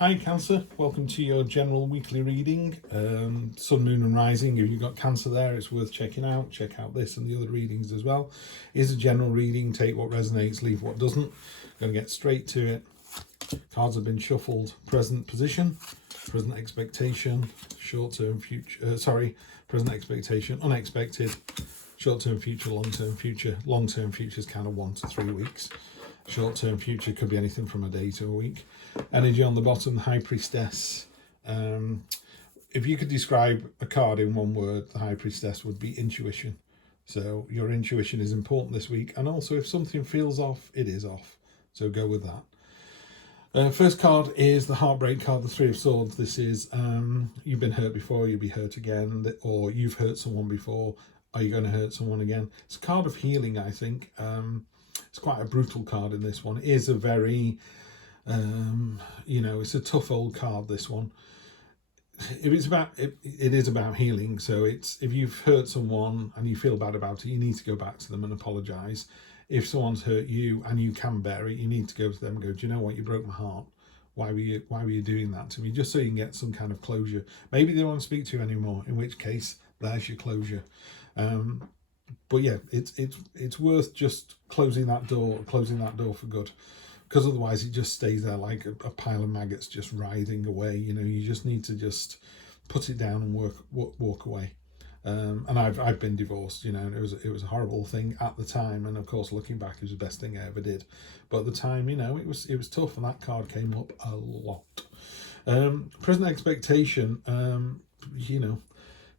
Hi Cancer, welcome to your general weekly reading. Sun, Moon and Rising, if you've got Cancer there, it's worth checking out. Check out this and the other readings as well. It's a general reading, take what resonates, leave what doesn't. Going to get straight to it. Cards have been shuffled. Present position, present expectation, short-term future, present expectation, unexpected, short-term future, long-term future. Long-term future is kind of 1 to 3 weeks. Short-term future could be anything from a day to a week. Energy on the bottom, High Priestess. If you could describe a card in one word, the High Priestess would be intuition. So your intuition is important this week. And also if something feels off, it is off. So go with that. First card is the Heartbreak card, the Three of Swords. This is, you've been hurt before, you'll be hurt again. Or you've hurt someone before, are you going to hurt someone again? It's a card of healing, I think. It's quite a brutal card in this one. It is a very, it's a tough old card, this one. If it's about, it is about healing. So it's, if you've hurt someone and you feel bad about it, you need to go back to them and apologise. If someone's hurt you and you can bear it, you need to go to them and go, do you know what, you broke my heart. Why were you doing that to me? Just so you can get some kind of closure. Maybe they don't want to speak to you anymore, in which case, there's your closure. But yeah, it's worth just closing that door for good, because otherwise it just stays there like a pile of maggots just writhing away. You just need to just put it down and walk away. And I've been divorced, and it was a horrible thing at the time, and of course looking back, it was the best thing I ever did. But at the time, it was tough, and that card came up a lot. Present expectation,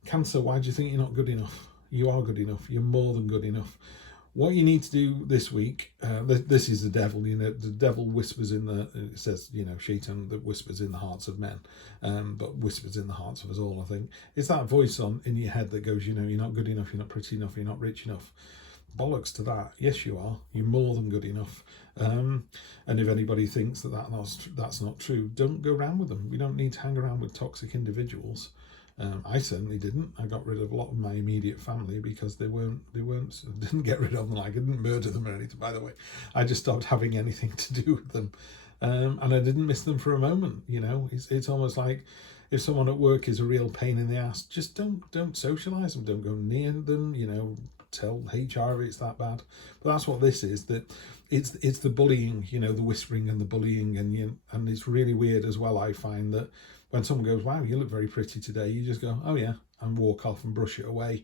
Cancer, why do you think you're not good enough? You are good enough. You're more than good enough. What you need to do this week, this is the devil, the devil whispers in it says, Shaitan that whispers in the hearts of men, but whispers in the hearts of us all, I think. It's that voice in your head that goes, you're not good enough, you're not pretty enough, you're not rich enough. Bollocks to that. Yes, you are. You're more than good enough. And if anybody thinks that's not true, don't go around with them. We don't need to hang around with toxic individuals. I certainly didn't. I got rid of a lot of my immediate family because they didn't get rid of them. Like, I didn't murder them or anything, by the way. I just stopped having anything to do with them. And I didn't miss them for a moment. It's almost like if someone at work is a real pain in the ass, just don't socialise them. Don't go near them, tell HR if it's that bad. But that's what this is, that it's the bullying, the whispering and the bullying, and it's really weird as well. I find that when someone goes, wow, you look very pretty today, you just go, oh yeah, and walk off and brush it away.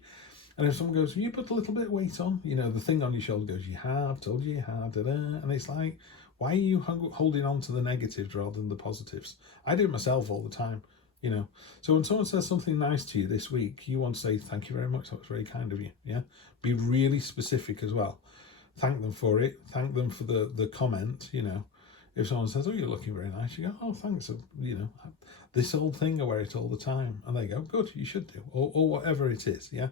And if someone goes, you put a little bit of weight on, the thing on your shoulder goes, you have, told you have, da-da. And it's like, why are you holding on to the negatives rather than the positives? I do it myself all the time, So when someone says something nice to you this week, you want to say, thank you very much, that was very kind of you, yeah? Be really specific as well. Thank them for it, thank them for the comment, If someone says, oh, you're looking very nice, you go, oh, thanks, this old thing, I wear it all the time. And they go, good, you should do, or whatever it is, yeah?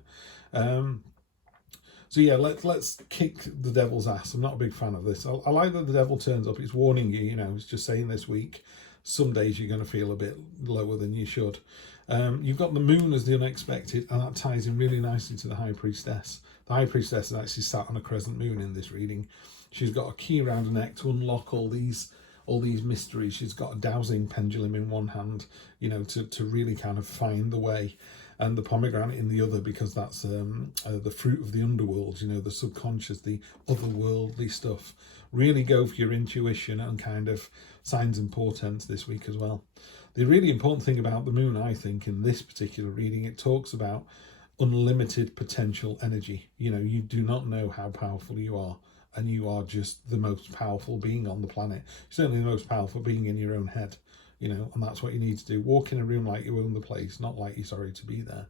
So yeah, let's kick the devil's ass. I'm not a big fan of this. I like that the devil turns up. It's warning you, it's just saying this week, some days you're going to feel a bit lower than you should. You've got the moon as the unexpected, and that ties in really nicely to the High Priestess. The High Priestess is actually sat on a crescent moon in this reading. She's got a key around her neck to unlock all these mysteries. She's got a dowsing pendulum in one hand, to really kind of find the way, and the pomegranate in the other, because that's the fruit of the underworld, the subconscious, the otherworldly stuff. Really go for your intuition and kind of signs and portents this week as well. The really important thing about the moon, I think, in this particular reading, it talks about unlimited potential energy. You do not know how powerful you are, and you are just the most powerful being on the planet. Certainly the most powerful being in your own head, and that's what you need to do. Walk in a room like you own the place, not like you're sorry to be there.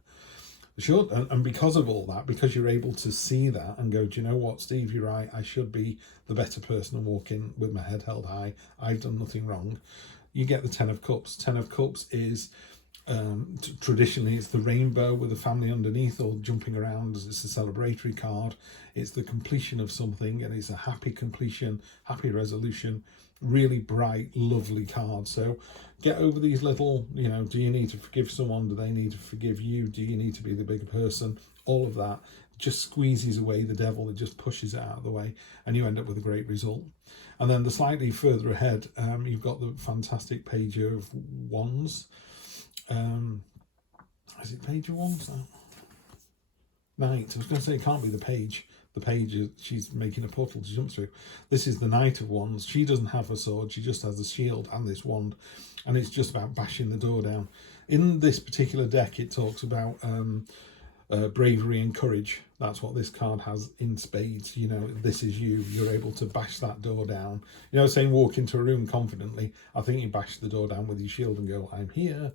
Sure, and because of all that, because you're able to see that and go, do you know what, Steve, you're right, I should be the better person and walk in with my head held high. I've done nothing wrong. You get the Ten of Cups. Ten of Cups is, traditionally, it's the rainbow with the family underneath all jumping around. It's a celebratory card. It's the completion of something, and it's a happy completion, happy resolution, really bright, lovely card. So get over these little, do you need to forgive someone? Do they need to forgive you? Do you need to be the bigger person? All of that. just squeezes away the devil, it just pushes it out of the way, and you end up with a great result. And then the slightly further ahead, you've got the fantastic Page of Wands. Is it Page of Wands now? Knight. I was going to say it can't be the Page. The Page, she's making a portal to jump through. This is the Knight of Wands. She doesn't have a sword. She just has a shield and this wand. And it's just about bashing the door down. In this particular deck, it talks about bravery and courage. That's what this card has in spades. You know, this is you. You're able to bash that door down. You know, saying walk into a room confidently. I think you bash the door down with your shield and go, I'm here.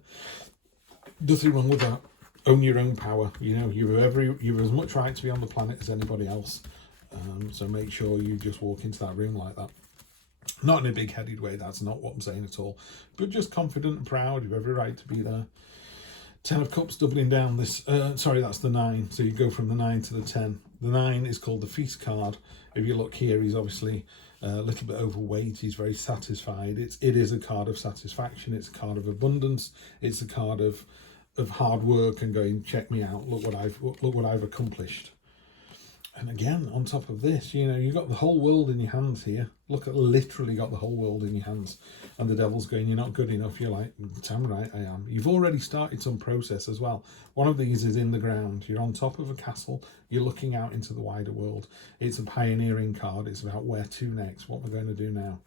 Nothing wrong with that. Own your own power. You know, you've as much right to be on the planet as anybody else. So make sure you just walk into that room like that. Not in a big-headed way, that's not what I'm saying at all. But just confident and proud, you've every right to be there. 10 of Cups doubling down this, sorry, that's the 9. So you go from the 9 to the 10. The 9 is called the Feast card. If you look here, he's obviously a little bit overweight. He's very satisfied. It is a card of satisfaction. It's a card of abundance. It's a card of hard work and going, check me out, look what I've accomplished. And again, on top of this, you know, you've got the whole world in your hands here. Look at, literally got the whole world in your hands. And the devil's going, you're not good enough. You're like, damn right I am. You've already started some process as well. One of these is in the ground. You're on top of a castle. You're looking out into the wider world. It's a pioneering card. It's about where to next, what we're going to do now.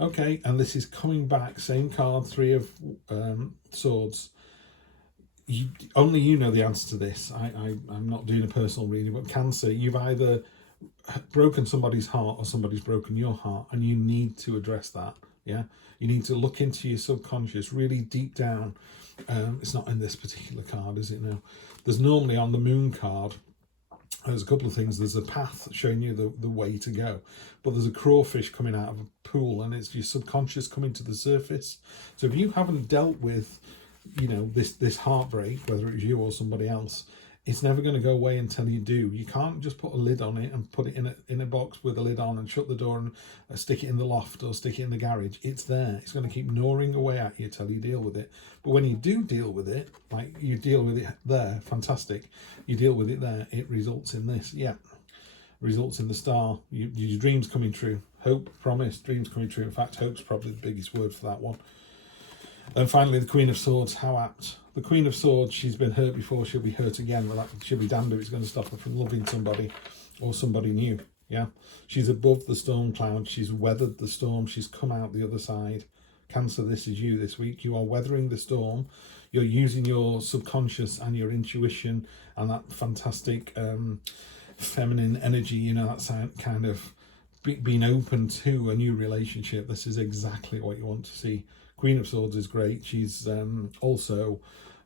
Okay, and this is coming back, same card, 3 of Swords. Only you know the answer to this. I'm not doing a personal reading, but Cancer, you've either broken somebody's heart or somebody's broken your heart, and you need to address that. Yeah, you need to look into your subconscious really deep down. It's not in this particular card, is it now? There's normally on the Moon card, there's a couple of things. There's a path showing you the way to go, but there's a crawfish coming out of a pool, and it's your subconscious coming to the surface. So if you haven't dealt with, you know, this heartbreak, whether it's you or somebody else, it's never going to go away until you do. You can't just put a lid on it and put it in a box with a lid on and shut the door and stick it in the loft or stick it in the garage. It's there. It's going to keep gnawing away at you till you deal with it. But when you do deal with it, like you deal with it there, fantastic. You deal with it there, it results in this. Yeah, results in the star. Your dreams coming true. Hope, promise, dreams coming true. In fact, hope's probably the biggest word for that one. And finally, the Queen of Swords, how apt. The Queen of Swords, she's been hurt before, she'll be hurt again. Well, that she'll be damned if it's going to stop her from loving somebody or somebody new. Yeah, she's above the storm cloud. She's weathered the storm. She's come out the other side. Cancer, this is you this week. You are weathering the storm. You're using your subconscious and your intuition and that fantastic feminine energy, you know, that's kind of being open to a new relationship. This is exactly what you want to see. Queen of Swords is great. She's also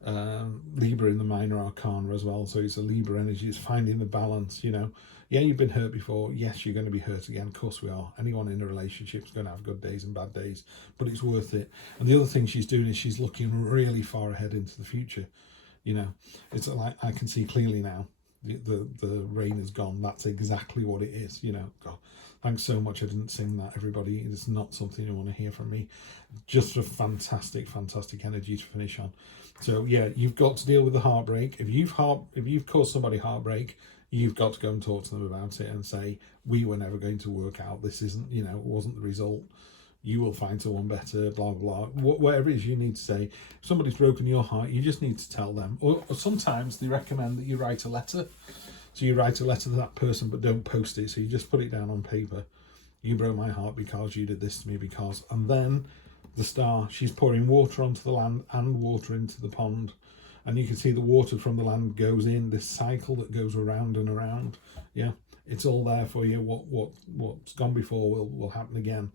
Libra in the minor arcana as well. So it's a Libra energy. It's finding the balance, you know. Yeah, you've been hurt before. Yes, you're going to be hurt again. Of course we are. Anyone in a relationship is going to have good days and bad days, but it's worth it. And the other thing she's doing is she's looking really far ahead into the future. You know, it's like I can see clearly now. The rain is gone. That's exactly what it is. You know, God, thanks so much. I didn't sing that, everybody. It's not something you want to hear from me. Just a fantastic energy to finish on. So yeah, you've got to deal with the heartbreak. If you've caused somebody heartbreak, you've got to go and talk to them about it and say, we were never going to work out. This isn't, you know, it wasn't the result. You will find someone better, blah, blah, blah. Whatever it is you need to say. If somebody's broken your heart, you just need to tell them. Or sometimes they recommend that you write a letter. So you write a letter to that person, but don't post it. So you just put it down on paper. You broke my heart because you did this to me because. And then the star, she's pouring water onto the land and water into the pond. And you can see the water from the land goes in, this cycle that goes around and around. Yeah, it's all there for you. What's gone before will happen again.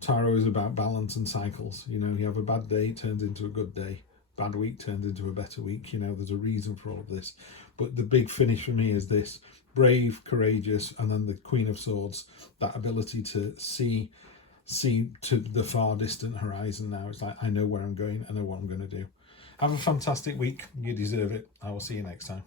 Tarot is about balance and cycles. You know, you have a bad day, it turns into a good day. Bad week turns into a better week. You know, there's a reason for all of this. But the big finish for me is this: brave, courageous, and then the Queen of Swords. That ability to see to the far distant horizon now. It's like, I know where I'm going. I know what I'm going to do. Have a fantastic week. You deserve it. I will see you next time.